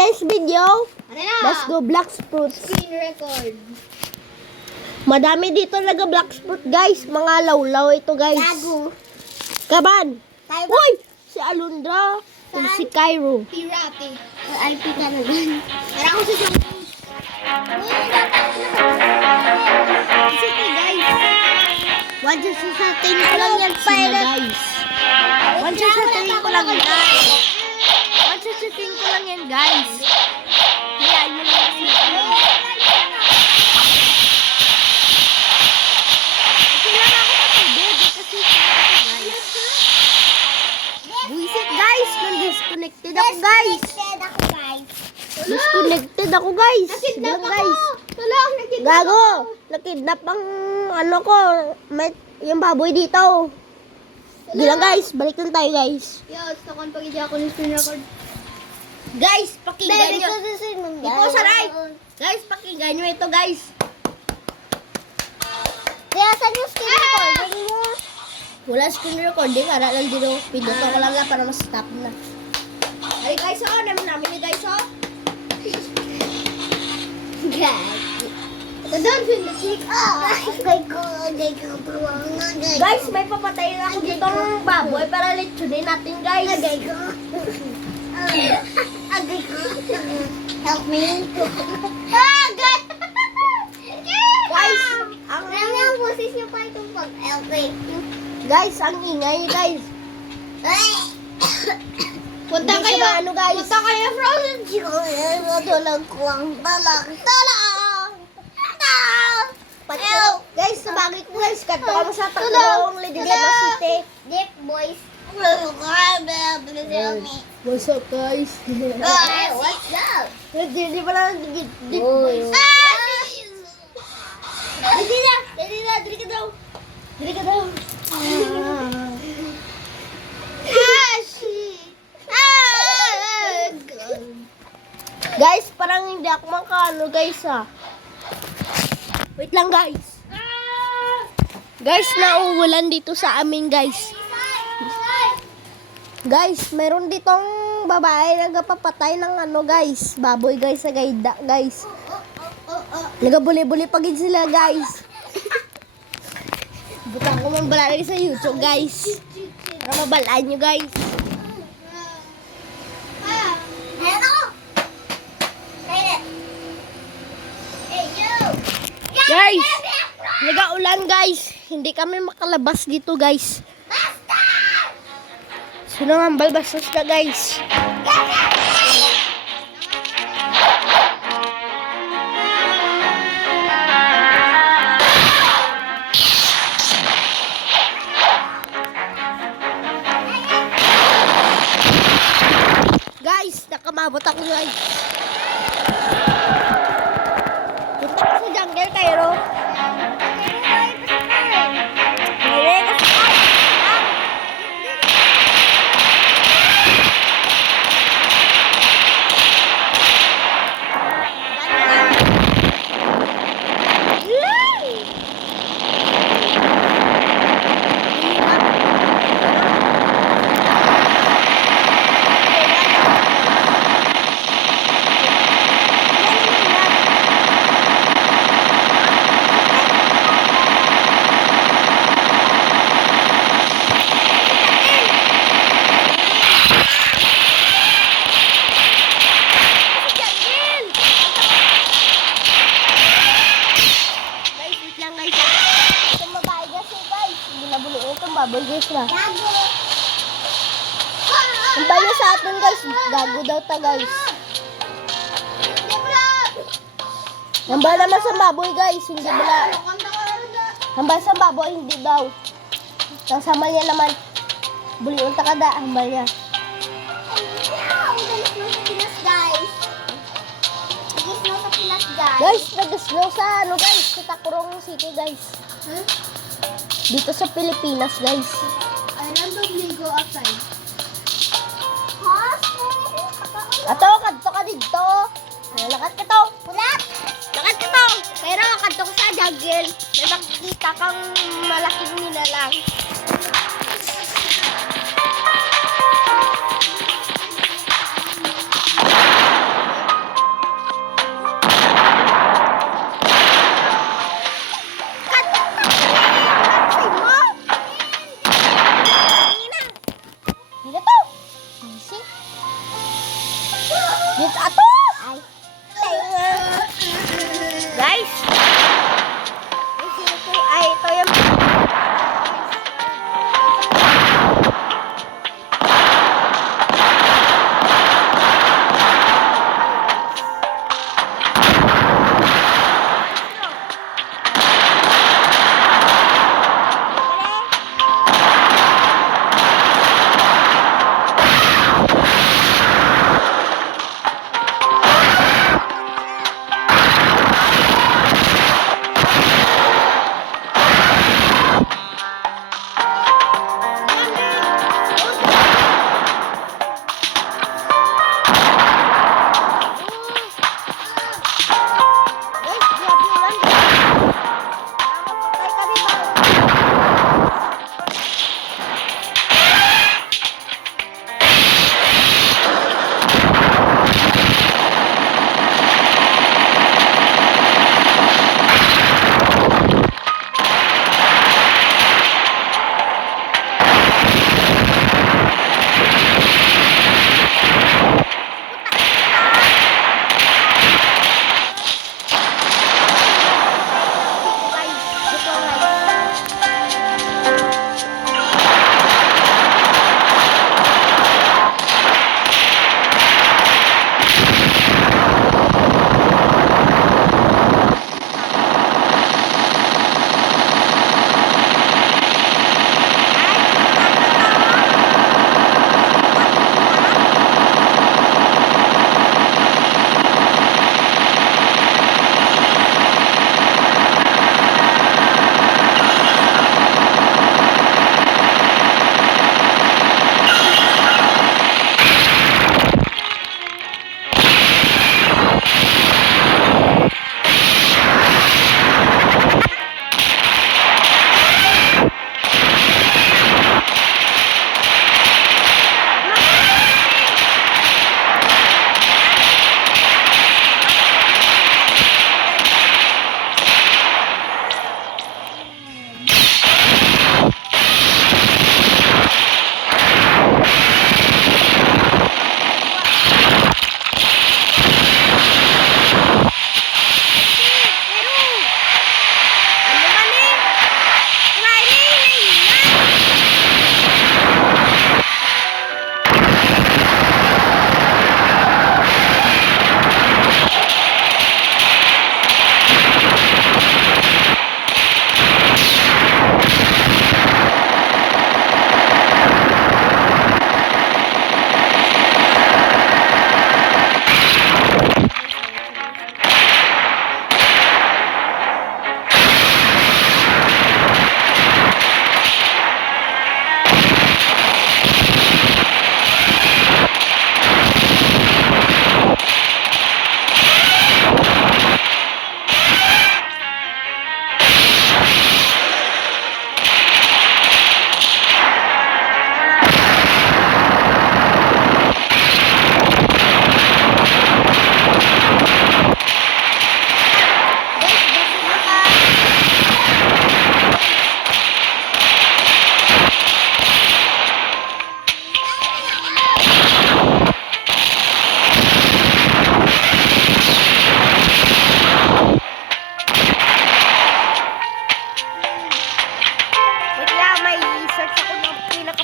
Today's video, Ano na? let's go black fruit. Screen record. Madami dito black fruit guys. Mga lawlaw ito guys. Gago. Kaban. Tayo ba? Uy! Si Alundra. Saan? Si Cairo. Pirate. IP ka na dun. Tara ako sa Santos. Sige guys. Once sasatin ko lang yan, pirate. Guys. Once sasatin ko lang yan guys. Once sasatin ko lang yan guys. Kaya yun lang kasi. Kailangan ako matubig kasi guys. Buisit guys. Disconnected ako guys. Disconnected ako guys. Nakidnap Diyan, ako. Wala, nakidnap Gago. Nakidnap ang ano ko. May, yung baboy dito. Hindi lang guys. Balik lang tayo guys. Yo, gusto ko pag-idya ako ng screen record. Guys, pakinggan nyo. Di Di ko saray. Guys, pakinggan nyo ito guys. Kaya saan yung screen recording mo? Wala screen recording. Ara lang dito. Pinuto ko lang para mas-stop na. Ay guys, oh. Namin ni guys, oh. Doon, pinakik. Guys, may papatay na ako dito ng baboy para lechonin natin guys. Help me. Guys, Ang yung boses niyo pa itong pag-help me. guys, ang ingay guys. Punta Hindi kayo. siya maano, guys. Punta kayo frozen chicken. Madalang kuwang talang. Guys, sabagay ko guys, kanto ka mo sa Tagulong, Lidiana City. Deep boys. Help me. What's up guys? What's up? Hindi pa lang deep Boys. Dili ka daw. Dili ka daw. Guys, parang hindi ako makano guys ha. Wait lang guys. Guys, nauulan dito sa amin guys. Guys, meron ditong babae na nagpapatay ng ano guys. Baboy guys sa gaida guys. Nagabuli-buli pagin sila guys. Butang ko mambala lagi sa YouTube guys. Para mabalaan nyo guys. Guys, nagaulan guys. Hindi kami makalabas dito guys. Sino nga balbastos na guys? Guys, nakamabot ako guys. Punta ko sa jungle kayo. Baboy guys na. Ang bayo sa atin guys. Gago daw ta guys. Hambal naman sa baboy guys. Hindi bala. Hambal sa baboy hindi daw. Kasama niya naman. Buliun ta kada. Hambal niya. Guys, nag-snow sa ano guys. Sa Takurong City guys. Dito sa Pilipinas, guys. I randomly go outside. Ato, kadto ka dito. Lakat ka to. Kulap! Lakat ka to. Pero kadto ka sa jungle. May makikita kang malaking nilalang. Hit ato! Guys! Ito yung...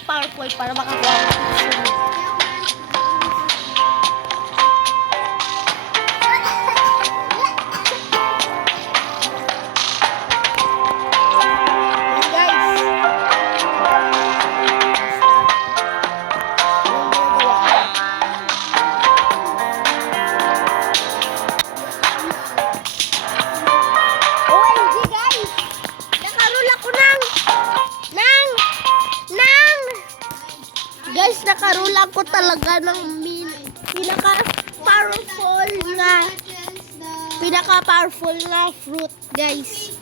PowerPoint para makakuha ng picture. Guys, nakaroon ako talaga ng pinaka-powerful na fruit, guys.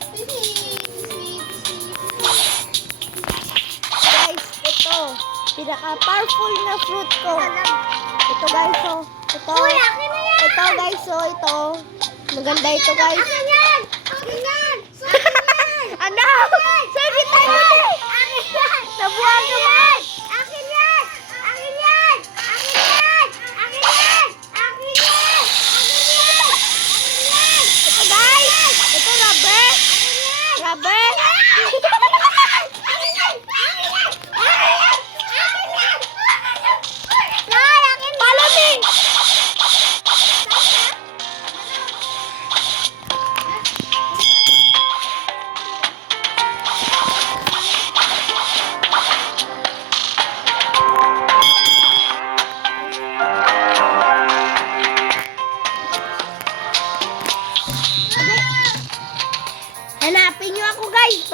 Guys, ito. Pinaka-powerful na fruit ko. Ito, guys, oh. Ito. Ito, guys, oh. Ito. Maganda ito, guys. Akin yan! Akin yan! Ano? Sige tayo! Nabuhan ka ba? Akin yan! Akin yan! Akin yan! Akin yan! Akin yan!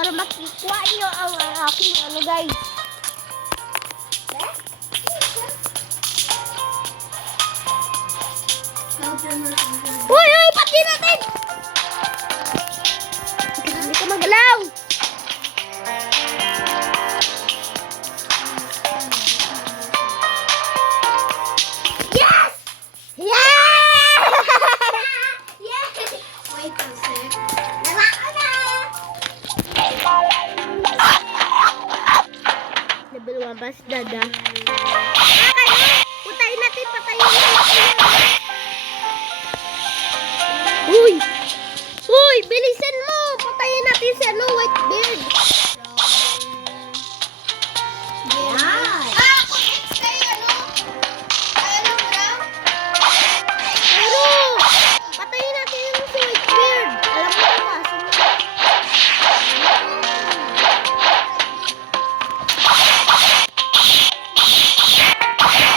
para makikuha nyo ang aking ano guys. Uy, uy, pati natin! Hindi ka magalaw! Yes! Yes! Yes! Wait a sec. Nawa ka na! Nabalwabas, dada. Putayin natin, patayin natin. Uy! Uy, bilisan mo! Patayin natin si ano, Whitebeard. Yan. Pero, patayin natin yung si Whitebeard. Alam mo ba,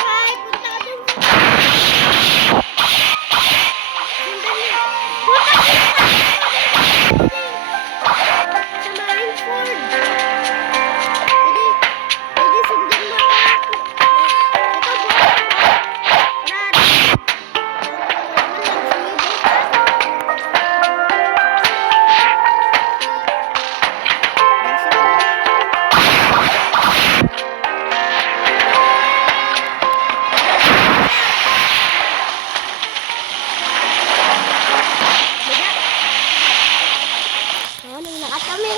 ay, punta ka dun. Punta ka sa Marineford. Pwede sundan mo ako. Ito, nang nakatami.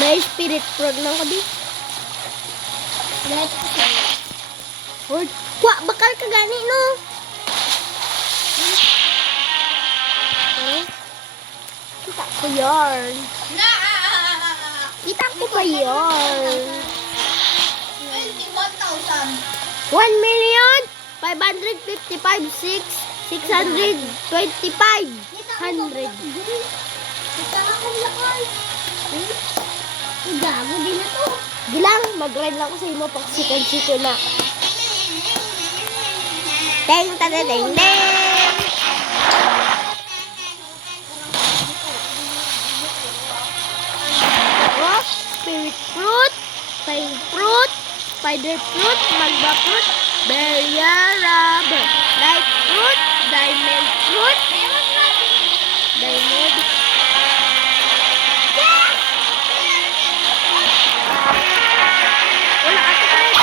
May spirit frog lang kami. Or, kwa, bakal ka gani, no? Kita ko yarn. Kita ko ba yarn? 21,000. 1,555,625 100. Gago din na to. Gilang, mag-ride lang ko sa imo pag sikan-siko na. Teng, tada, deng, deng. Oh, spirit fruit, pine fruit, spider fruit, magba fruit, beria rubber, light fruit, diamond fruit, diamond. Wala ka pa rin.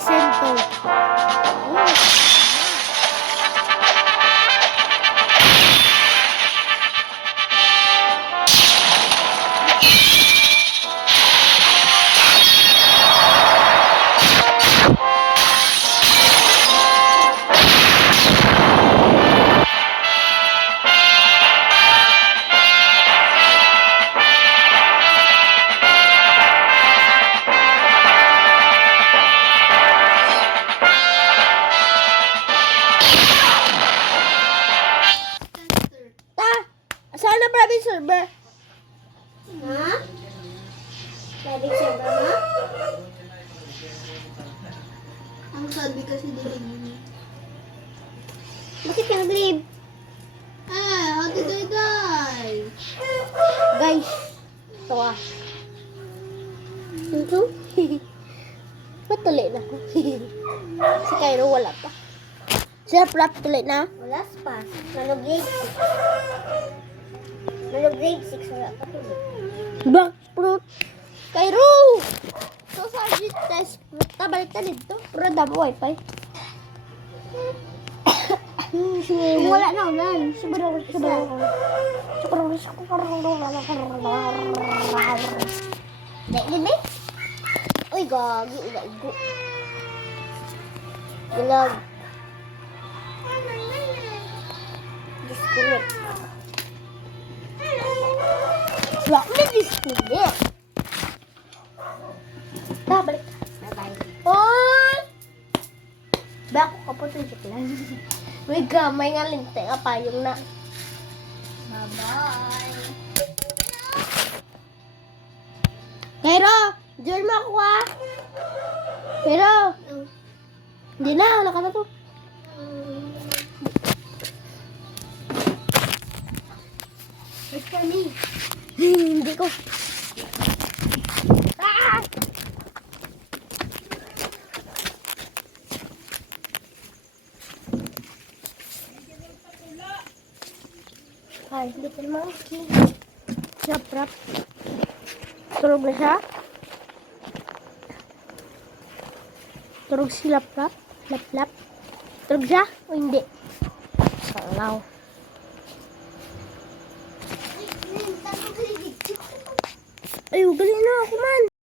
Jacinto. Oh. Saan na private server? Ha? Private server mo? Ang sabi kasi dilig. Bakit ka nag-leave? How did I die? Guys, ito ah. Ito? Ba't tuloy na? Si Cairo wala pa. Sir, prop tuloy na? Wala pa. Nano grade 6. Nano grade 6 wala pa tuloy. Back fruit. Cairo! So, Sergeant test. Tabalik na dito. Pero dami wifi. Kung wala na ulan. Siguro. Dahil ba? Uy, gagi. Igo. Gulag. Disconnect. Wala na disconnect. Balik. Bye-bye. Oh! Back ko po ito lang. May gamay nga linte ka pa yung na. Bye-bye. Pero, join mo ako ah. Pero, hindi na, wala ka na to. Wait for me. Hindi ko. Ah! Ay, hindi ko naman. Rap. Turog na siya. Turog si Lap. Turog siya o hindi? Salaw. Ay, galing na ako man.